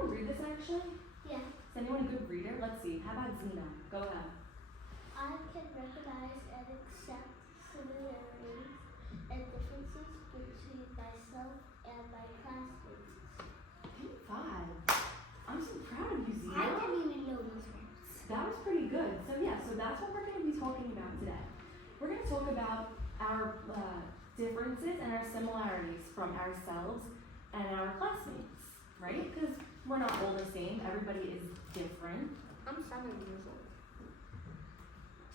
anyone read this actually? Yeah. Is anyone a good reader? Let's see. How about Zena? Go ahead. I can recognize and accept similarities and differences between myself and my classmates. High five. I'm so proud of you, Zena. I didn't even know those words. That was pretty good. So yeah, so that's what we're going to be talking about today. We're going to talk about our differences and our similarities from ourselves and our classmates, right? Because we're not all the same. Everybody is different. I'm 7 years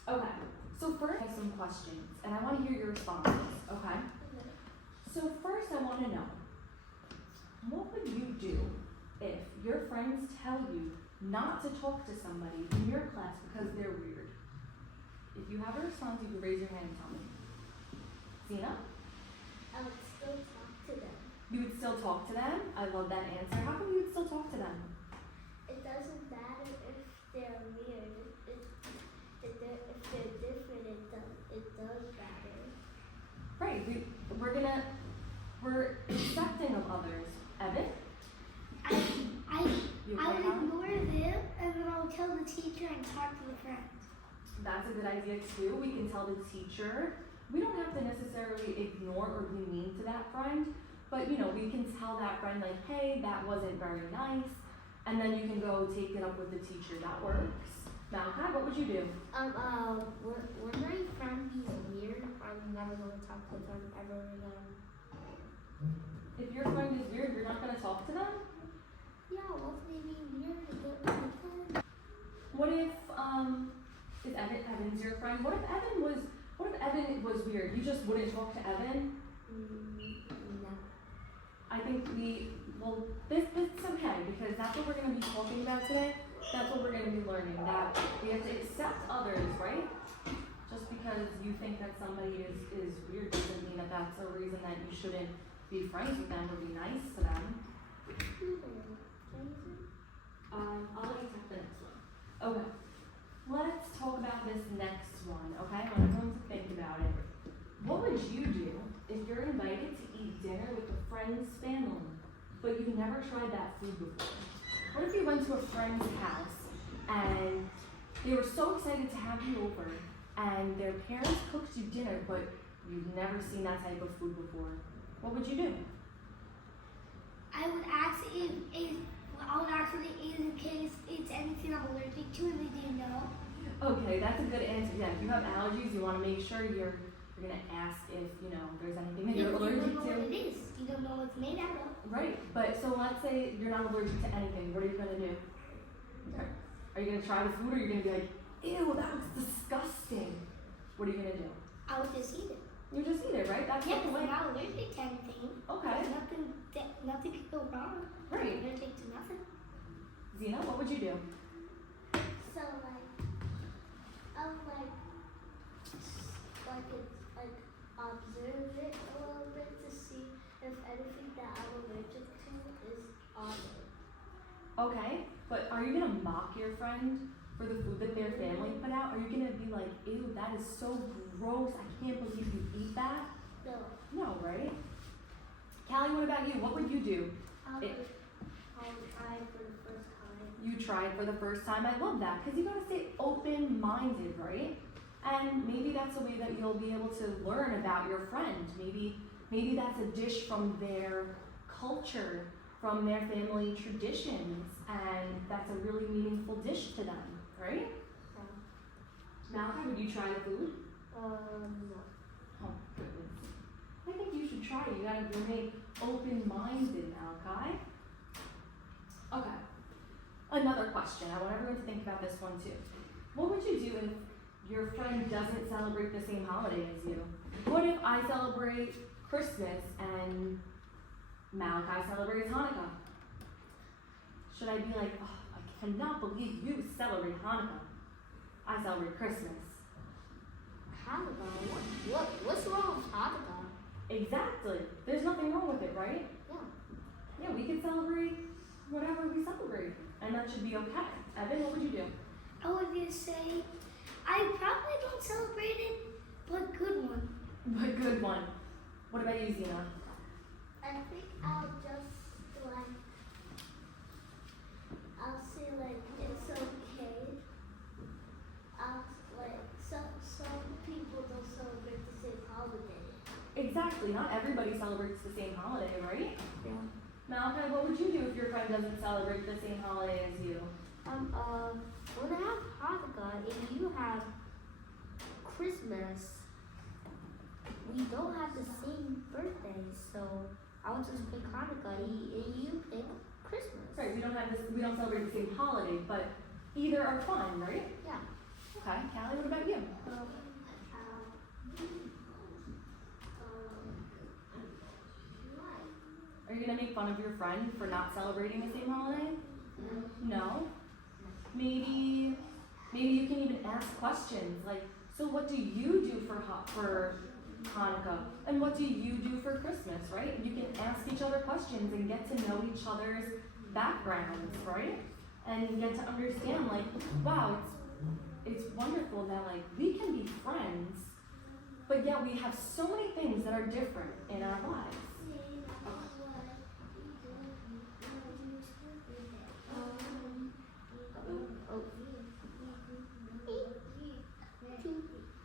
old. Okay. So first, I have some questions, and I want to hear your responses. Okay. So first, I want to know, what would you do if your friends tell you not to talk to somebody in your class because they're weird? If you have a response, you can raise your hand and tell me. Zena? I would still talk to them. You would still talk to them? I love that answer. How come you would still talk to them? It doesn't matter if they're weird. If they're different, it does matter. Right. We're accepting of others. Evan? I would ignore them and then I would tell the teacher and talk to the friend. That's a good idea too. We can tell the teacher. We don't have to necessarily ignore or be mean to that friend, but we can tell that friend like, hey, that wasn't very nice, and then you can go take it up with the teacher. That works. Malachi, what would you do? When my friend is weird, I'm never going to talk to them ever again. If your friend is weird, you're not going to talk to them? Yeah, what's maybe weird? What if is Evan's your friend? What if Evan was weird? You just wouldn't talk to Evan? No. I think this is okay because that's what we're going to be talking about today. That's what we're going to be learning, that we have to accept others, right? Just because you think that somebody is weird doesn't mean that that's a reason that you shouldn't be friends with them or be nice to them. I'll let you take the next one. Okay. Let's talk about this next one, okay? I want everyone to think about it. What would you do if you're invited to eat dinner with a friend's family, but you've never tried that food before? What if you went to a friend's house and they were so excited to have you over and their parents cooked you dinner, but you've never seen that type of food before? What would you do? I would ask if in case it's anything I'm allergic to and they didn't know. Okay, that's a good answer. Yeah, if you have allergies, you want to make sure you're gonna ask if there's anything that you're allergic to. You don't know what it is. You don't know what it's made out of. Right, but so let's say you're not allergic to anything. What are you gonna do? Are you gonna try the food, or are you gonna be like, ew, that looks disgusting? What are you gonna do? I would just eat it. You just eat it, right? That's yeah, the way. I'm not allergic to anything. Okay. Nothing could go wrong. Right. I'm allergic to nothing. Zena, what would you do? So I would observe it a little bit to see if anything that I'm allergic to is on it. Okay, but are you gonna mock your friend for the food that their family put out? Are you gonna be like, ew, that is so gross, I can't believe you eat that? No. No, right? Callie, what about you? What would you do? I'll try for the first time. You tried for the first time. I love that because you gotta stay open-minded, right? And maybe that's a way that you'll be able to learn about your friend. Maybe that's a dish from their culture, from their family traditions, and that's a really meaningful dish to them, right? Yeah. Malachi, would you try the food? No. Oh, goodness. I think you should try it. You gotta remain open-minded, Malachi. Okay. Another question. I want everyone to think about this one too. What would you do if your friend doesn't celebrate the same holiday as you? What if I celebrate Christmas and Malachi celebrates Hanukkah? Should I be like, oh, I cannot believe you celebrate Hanukkah. I celebrate Christmas. Hanukkah? What's wrong with Hanukkah? Exactly. There's nothing wrong with it, right? Yeah. Yeah, we can celebrate whatever we celebrate, and that should be okay. Evan, what would you do? I would just say, I probably don't celebrate it, but good one. But good one. What about you, Zena? I think I'll just honestly, not everybody celebrates the same holiday, right? Yeah. Malachi, what would you do if your friend doesn't celebrate the same holiday as you? When I have Hanukkah and you have Christmas, we don't have the same birthdays, so I would just pick Hanukkah and you pick Christmas. Right, we don't celebrate the same holiday, but either are fine, right? Yeah. Okay, Callie, what about you? Are you gonna make fun of your friend for not celebrating the same holiday? No? Maybe you can even ask questions like, so what do you do for Hanukkah? And what do you do for Christmas, right? You can ask each other questions and get to know each other's backgrounds, right? And get to understand like, wow, it's wonderful that like we can be friends, but yet we have so many things that are different in our lives.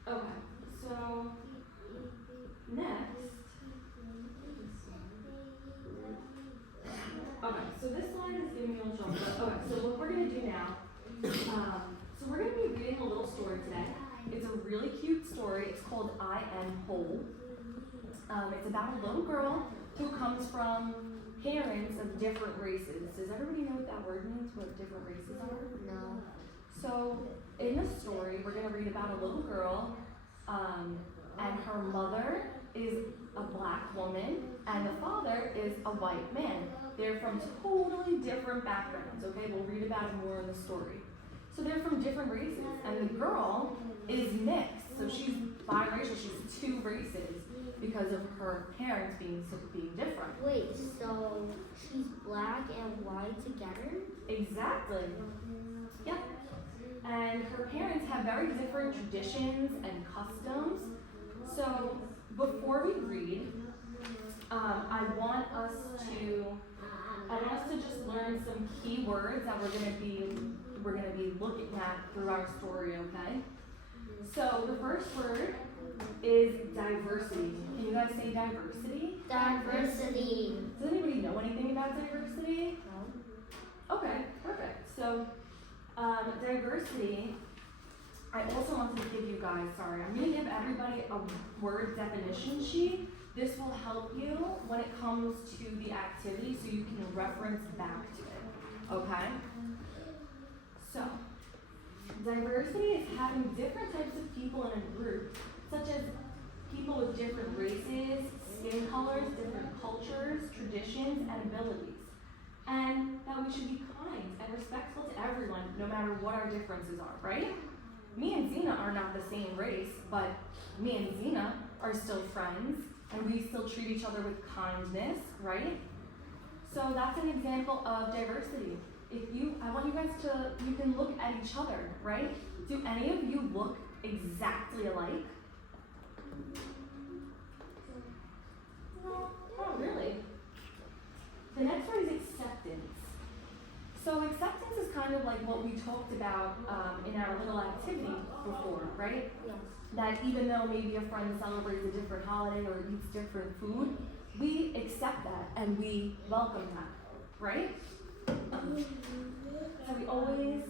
Okay, so next. Okay, so this slide is giving me a little trouble. Okay, so what we're gonna do now, so we're gonna be reading a little story today. It's a really cute story. It's called I Am Whole. It's about a little girl who comes from parents of different races. Does everybody know what that word means? What different races are? No. So in the story, we're gonna read about a little girl, and her mother is a black woman, and the father is a white man. They're from totally different backgrounds, okay? We'll read about it more in the story. So they're from different races, and the girl is mixed, so she's biracial, she's two races because of her parents being different. Wait, so she's black and white together? Exactly. Yep. And her parents have very different traditions and customs. So before we read, I want us to just learn some key words that we're gonna be looking at through our story, okay? So the first word is diversity. Can you guys say diversity? Diversity. Does anybody know anything about diversity? No. Okay, perfect. So diversity, I also wanted to give you guys, I'm gonna give everybody a word definition sheet. This will help you when it comes to the activity so you can reference back to it, okay? So, diversity is having different types of people in a group, such as people with different races, skin colors, different cultures, traditions, and abilities. And that we should be kind and respectful to everyone, no matter what our differences are, right? Me and Zena are not the same race, but me and Zena are still friends, and we still treat each other with kindness, right? So that's an example of diversity. I want you guys you can look at each other, right? Do any of you look exactly alike? No, not really. The next word is acceptance. So acceptance is kind of like what we talked about in our little activity before, right? Yes. That even though maybe a friend celebrates a different holiday or eats different food, we accept that and we welcome that, right? So we always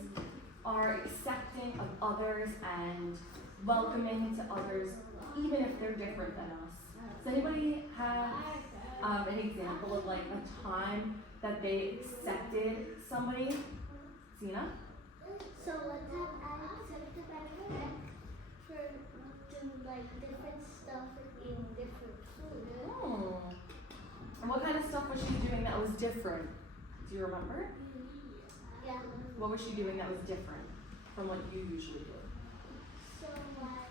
are accepting of others and welcoming to others, even if they're different than us. Does anybody have an example of like a time that they accepted somebody? Zena? So one time I accepted my friend for doing like different stuff in different food. Oh. And what kind of stuff was she doing that was different? Do you remember? Yeah. What was she doing that was different from what you usually do? So like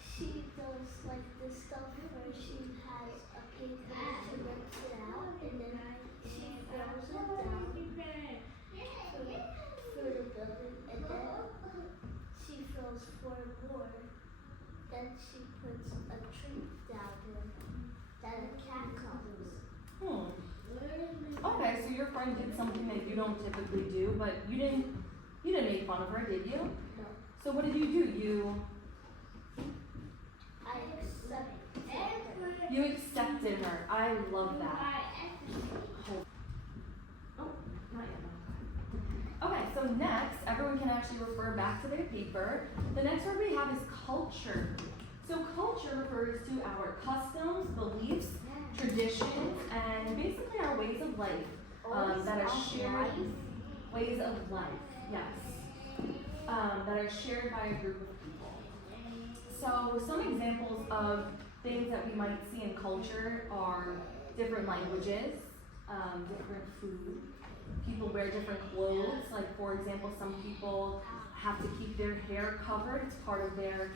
she does like this stuff where she has a paper, she breaks it out, and then she throws it down for the building, and then she throws 4 more. Then she puts a tree down there. Then a cat comes. Okay, so your friend did something that you don't typically do, but you didn't make fun of her, did you? No. So what did you do? I accepted her. at dinner. I love that. Oh, not yet. Okay, so next, everyone can actually refer back to their paper. The next word we have is culture. So culture refers to our customs, beliefs, traditions, and basically our ways of life that are shared. Ways of life, yes, that are shared by a group of people. So some examples of things that we might see in culture are different languages, different food. People wear different clothes. Like for example, some people have to keep their hair covered. It's part of their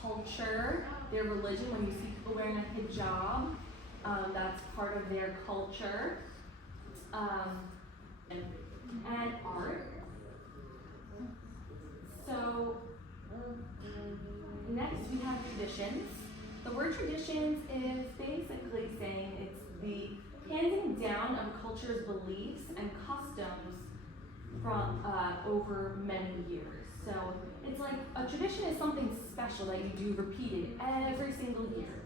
culture, their religion. When you see people wearing a hijab, that's part of their culture. And art. So next we have traditions. The word traditions is basically saying it's the handing down of a culture's beliefs and customs from over many years. So it's like a tradition is something special that you do repeated every single year.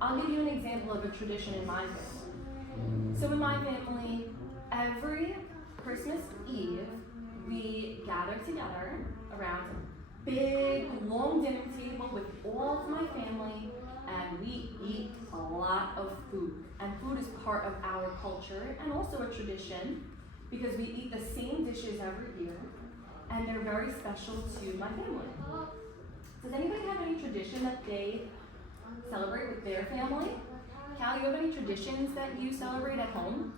I'll give you an example of a tradition in my family. So in my family, every Christmas Eve, we gather together around a big, long dinner table with all of my family, and we eat a lot of food. And food is part of our culture and also a tradition because we eat the same dishes every year, and they're very special to my family. Does anybody have any tradition that they celebrate with their family? Cal, you have any traditions that you celebrate at home?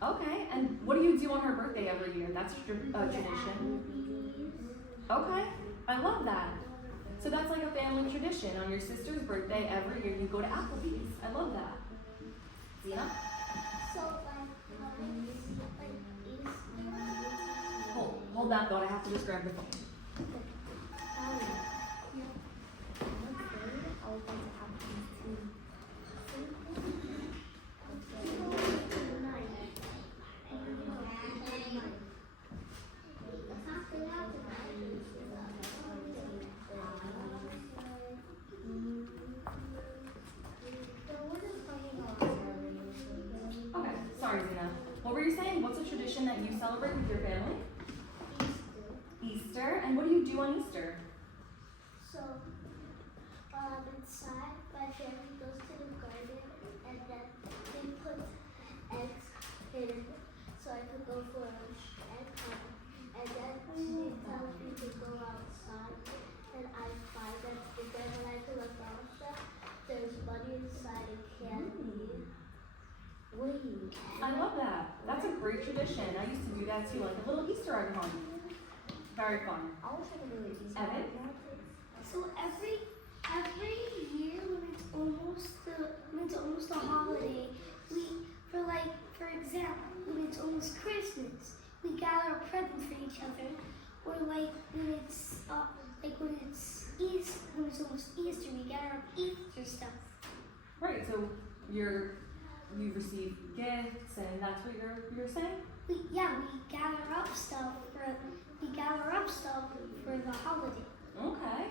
Okay, and what do you do on her birthday every year? That's a tradition. Okay, I love that. So that's like a family tradition. On your sister's birthday every year, you go to Applebee's. I love that. Zena? So Hold that thought. I have to just grab the phone. Okay, sorry, Zena. What were you saying? What's a tradition that you celebrate with your family? Easter. And what do you do on Easter? So, inside, my family goes to the garden and then they put eggs in so I could go for lunch and come. And then she tells me to go outside and I find them. And then when I look outside, there's money inside and candy. I love that. That's a great tradition. I used to do that too, like a little Easter egg hunt. Very fun. I wish I could do it. Evan? So every year when it's almost a holiday, for example, when it's almost Christmas, we gather a present for each other. Or when it's almost Easter, we gather up Easter stuff. Right, so you receive gifts and that's what you're saying? We gather up stuff for the holiday. Okay,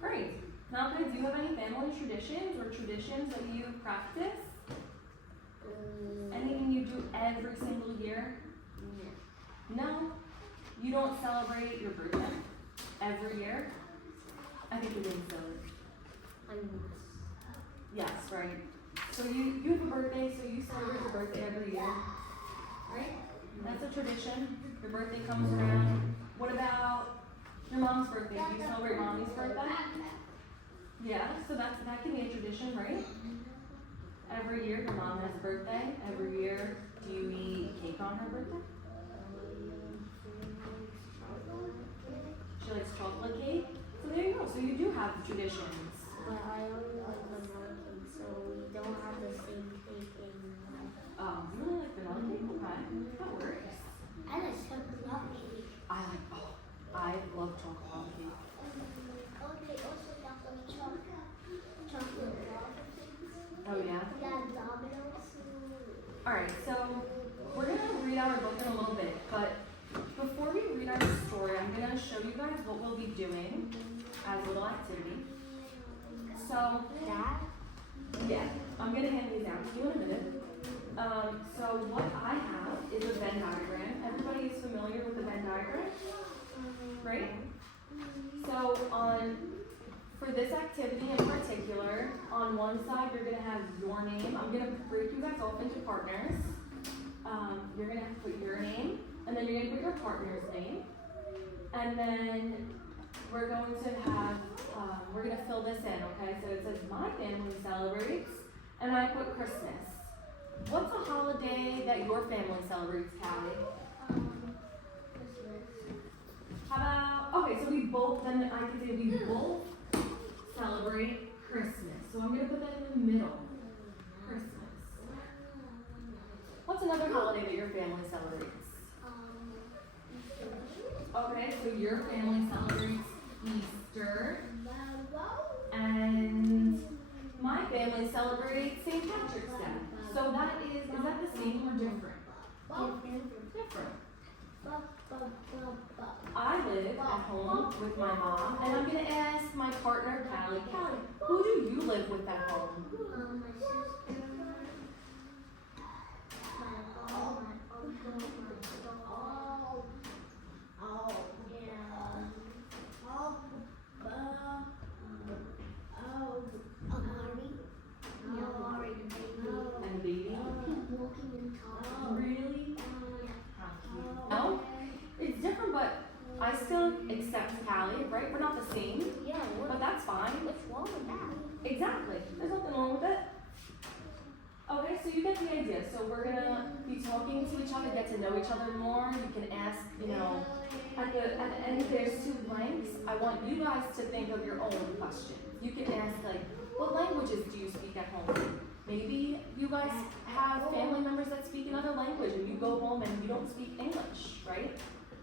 great. Now, do you have any family traditions or traditions that you practice? Anything you do every single year? No? You don't celebrate your birthday every year? I think you're being silly. Yes, right. So you have a birthday, so you celebrate your birthday every year, right? That's a tradition. Your birthday comes around. What about your mom's birthday? Do you celebrate mommy's birthday? Yeah, so that can be a tradition, right? Every year your mom has a birthday. Every year, do you eat cake on her birthday? She likes chocolate cake. So there you go. So you do have traditions. But I only like vanilla cake, so we don't have the same cake in You really like vanilla cake? Okay, that works. I like chocolate cake. I love chocolate cake. Oh, they also got those chocolate waffles. Oh yeah? Yeah, Domino's. Alright, so we're going to read out our book in a little bit, but before we read our story, I'm going to show you guys what we'll be doing. as a little activity. So, That? yeah, I'm gonna hand these out to you in a minute. So what I have is a Venn diagram. Everybody is familiar with the Venn diagram? Right? So for this activity in particular, on one side you're gonna have your name. I'm gonna break you guys off into partners. You're gonna have to put your name, and then you're gonna put your partner's name. And then we're going to have, we're gonna fill this in, okay? So it says my family celebrates, and I put Christmas. What's a holiday that your family celebrates, Callie? Christmas. How about, okay, so we both, then I can say we both celebrate Christmas. So I'm gonna put that in the middle. Christmas. What's another holiday that your family celebrates? Okay, so your family celebrates Easter, and my family celebrates St. Patrick's Day. So that is that the same or different? Different. I live at home with my mom, and I'm gonna ask my partner, Callie. Callie, who do you live with at home? My sister, my uncle, my dog, Amari, the baby. And the baby? Walking and talking. Really? How cute. No, it's different, but I still accept Callie, right? We're not the same, Yeah, but that's fine. what's wrong with that? Exactly. There's nothing wrong with it. Okay, so you get the idea. So we're gonna be talking to each other, get to know each other more. You can ask, at the end there's 2 blanks. I want you guys to think of your own questions. You can ask like, what languages do you speak at home? Maybe you guys have family members that speak another language and you go home and you don't speak English, right?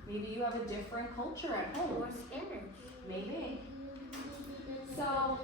Maybe you have a different culture at home. Or Spanish. Maybe. So